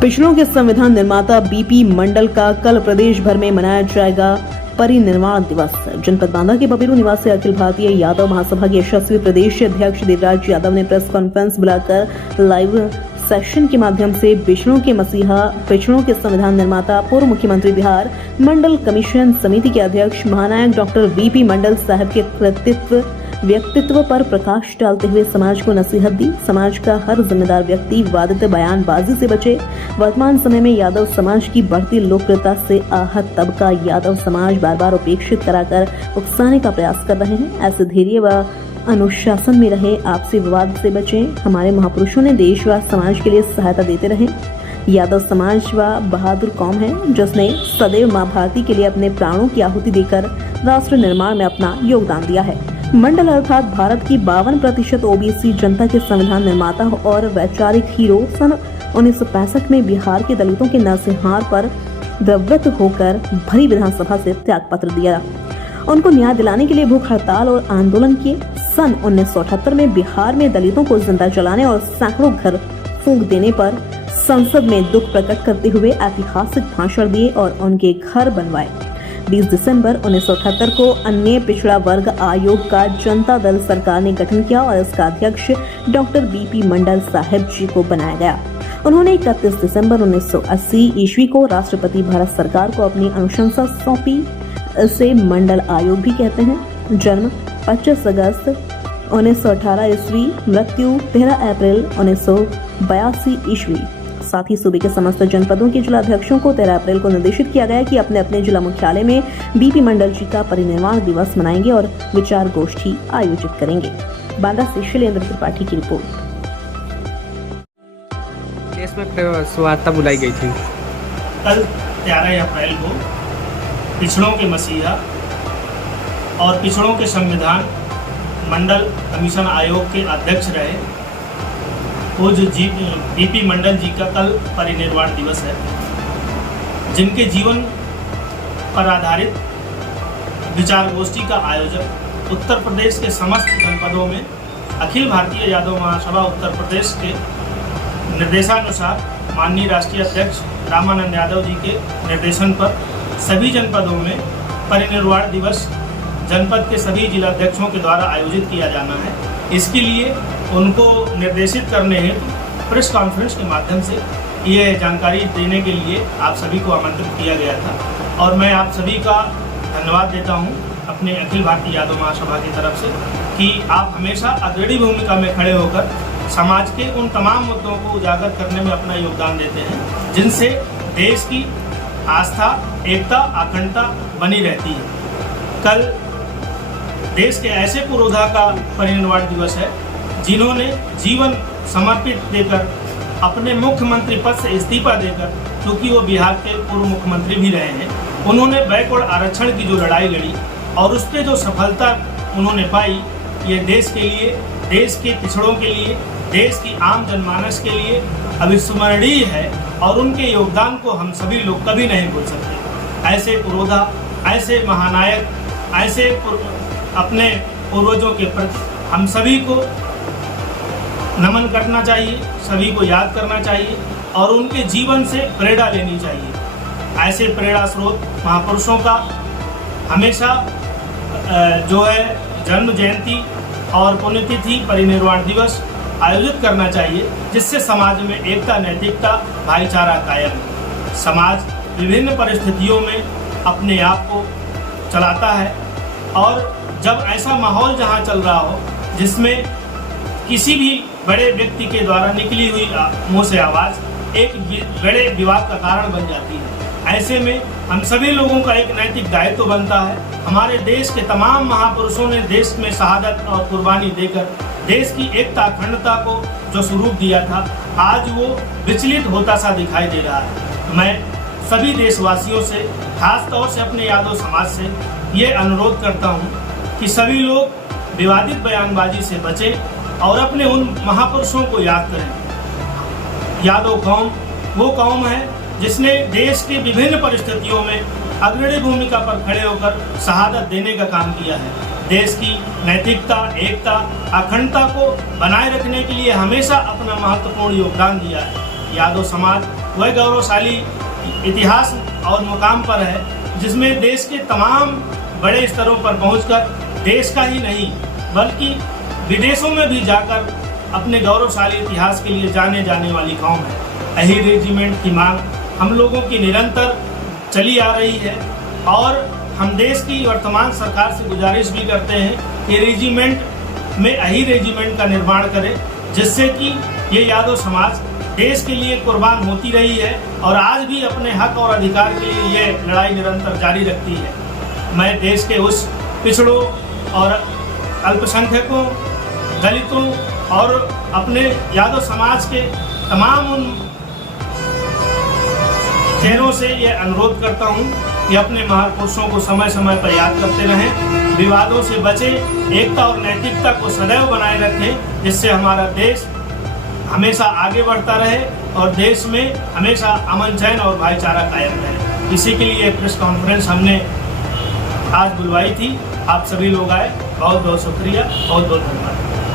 पिछड़ों के संविधान निर्माता बीपी मंडल का कल प्रदेश भर में मनाया जाएगा परिनिर्वाण दिवस। जनपद बांदा के बबीरू निवासी अखिल भारतीय यादव महासभा के यशस्वी प्रदेश अध्यक्ष देवराज यादव ने प्रेस कॉन्फ्रेंस बुलाकर लाइव सेशन के माध्यम से पिछड़ों के मसीहा, पिछड़ों के संविधान निर्माता, पूर्व मुख्यमंत्री बिहार, मंडल कमीशन समिति के अध्यक्ष महानायक डॉक्टर बीपी मंडल साहब के व्यक्तित्व पर प्रकाश डालते हुए समाज को नसीहत दी। समाज का हर जिम्मेदार व्यक्ति वादित बयानबाजी से बचे। वर्तमान समय में यादव समाज की बढ़ती लोकप्रियता से आहत तबका यादव समाज बार बार उपेक्षित कराकर उकसाने का प्रयास कर रहे हैं। ऐसे धैर्य व अनुशासन में रहे, आपसी विवाद से बचें। हमारे महापुरुषों ने देश व समाज के लिए सहायता देते रहे। यादव समाज व बहादुर कौम है जिसने सदैव मां भारती के लिए अपने प्राणों की आहुति देकर राष्ट्र निर्माण में अपना योगदान दिया है। मंडल अर्थात भारत की 52% ओबीसी जनता के संविधान निर्माता और वैचारिक हीरो सन 1965 में बिहार के दलितों के नरसंहार पर प्रवृत्त होकर भरी विधानसभा से त्यागपत्र दिया। उनको न्याय दिलाने के लिए भूख हड़ताल और आंदोलन किए। सन 1978 में बिहार में दलितों को जिंदा जलाने और सैकड़ों घर फूंक देने पर संसद में दुख प्रकट करते हुए ऐतिहासिक भाषण दिए और उनके घर बनवाए। 20 दिसंबर 1978 को अन्य पिछड़ा वर्ग आयोग का जनता दल सरकार ने गठन किया और इसका अध्यक्ष डॉक्टर बीपी मंडल साहब जी को बनाया गया। उन्होंने 31 दिसंबर 1980 ईस्वी को राष्ट्रपति भारत सरकार को अपनी अनुशंसा सौंपी। इसे मंडल आयोग भी कहते हैं। जन्म 25 अगस्त 1918 ईस्वी, मृत्यु 13 अप्रैल 1982 ईस्वी। साथ ही सूबे के समस्त जनपदों के जिला अध्यक्षों को 13 अप्रैल को निर्देशित किया गया कि अपने अपने जिला मुख्यालय में बीपी मंडल जी का परिनिर्वाण दिवस मनाएंगे और विचार गोष्ठी आयोजित करेंगे। बांदा से शैलेंद्र त्रिपाठी की रिपोर्ट। देश में वार्ता बुलाई गई थी। कल 13 अप्रैल को पिछड़ों के मसीहा और पिछड़ों के संविधान मंडल कमीशन आयोग के अध्यक्ष रहे वो जो बीपी मंडल जी का कल परिनिर्वाण दिवस है, जिनके जीवन पर आधारित विचार गोष्ठी का आयोजन उत्तर प्रदेश के समस्त जनपदों में अखिल भारतीय यादव महासभा उत्तर प्रदेश के निर्देशानुसार माननीय राष्ट्रीय अध्यक्ष रामानंद यादव जी के निर्देशन पर सभी जनपदों में परिनिर्वाण दिवस जनपद के सभी जिलाध्यक्षों के द्वारा आयोजित किया जाना है। इसके लिए उनको निर्देशित करने हेतु प्रेस कॉन्फ्रेंस के माध्यम से ये जानकारी देने के लिए आप सभी को आमंत्रित किया गया था और मैं आप सभी का धन्यवाद देता हूँ अपने अखिल भारतीय यादव महासभा की तरफ से कि आप हमेशा अग्रणी भूमिका में खड़े होकर समाज के उन तमाम मुद्दों को उजागर करने में अपना योगदान देते हैं जिनसे देश की आस्था, एकता, अखंडता बनी रहती है। कल देश के ऐसे पुरोधा का परिनिर्वाण दिवस है जिन्होंने जीवन समर्पित देकर अपने मुख्यमंत्री पद से इस्तीफा देकर, क्योंकि वो बिहार के पूर्व मुख्यमंत्री भी रहे हैं, उन्होंने बैकवर्ड आरक्षण की जो लड़ाई लड़ी और उस पर जो सफलता उन्होंने पाई, ये देश के लिए, देश के पिछड़ों के लिए, देश की आम जनमानस के लिए अविस्मरणीय है और उनके योगदान को हम सभी लोग कभी नहीं भूल सकते। ऐसे पुरोधा, ऐसे महानायक, ऐसे अपने पूर्वजों के प्रति हम सभी को नमन करना चाहिए, सभी को याद करना चाहिए और उनके जीवन से प्रेरणा लेनी चाहिए। ऐसे प्रेरणा स्रोत महापुरुषों का हमेशा जो है जन्म जयंती और पुण्यतिथि, परिनिर्वाण दिवस आयोजित करना चाहिए, जिससे समाज में एकता, नैतिकता, भाईचारा कायम हो। समाज विभिन्न परिस्थितियों में अपने आप को चलाता है और जब ऐसा माहौल जहाँ चल रहा हो जिसमें किसी भी बड़े व्यक्ति के द्वारा निकली हुई मुंह से आवाज़ एक बड़े विवाद का कारण बन जाती है, ऐसे में हम सभी लोगों का एक नैतिक दायित्व बनता है। हमारे देश के तमाम महापुरुषों ने देश में शहादत और कुर्बानी देकर देश की एकता, अखंडता को जो स्वरूप दिया था, आज वो विचलित होता सा दिखाई दे रहा है। मैं सभी देशवासियों से, खास तौर से अपने यादव समाज से ये अनुरोध करता हूँ कि सभी लोग विवादित बयानबाजी से बचें और अपने उन महापुरुषों को याद करें। यादव कौम वो कौम है जिसने देश की विभिन्न परिस्थितियों में अग्रणी भूमिका पर खड़े होकर शहादत देने का काम किया है। देश की नैतिकता, एकता, अखंडता को बनाए रखने के लिए हमेशा अपना महत्वपूर्ण योगदान दिया है। यादव समाज वह गौरवशाली इतिहास और मुकाम पर है जिसमें देश के तमाम बड़े स्तरों पर पहुंचकर देश का ही नहीं बल्कि विदेशों में भी जाकर अपने गौरवशाली इतिहास के लिए जाने जाने वाली कौम है। अहीर रेजिमेंट की मांग हम लोगों की निरंतर चली आ रही है और हम देश की वर्तमान सरकार से गुजारिश भी करते हैं कि रेजिमेंट में अहीर रेजिमेंट का निर्माण करें, जिससे कि ये यादव समाज देश के लिए कुर्बान होती रही है और आज भी अपने हक और अधिकार के लिए ये लड़ाई निरंतर जारी रखती है। मैं देश के उस पिछड़ों और अल्पसंख्यकों, दलितों और अपने यादव समाज के तमाम उन चेहरों से ये अनुरोध करता हूँ कि अपने महापुरुषों को समय समय पर याद करते रहें, विवादों से बचें, एकता और नैतिकता को सदैव बनाए रखें, जिससे हमारा देश हमेशा आगे बढ़ता रहे और देश में हमेशा अमन चैन और भाईचारा कायम रहे। इसी के लिए प्रेस कॉन्फ्रेंस हमने आज बुलवाई थी। आप सभी लोग आए, बहुत बहुत शुक्रिया, बहुत बहुत धन्यवाद।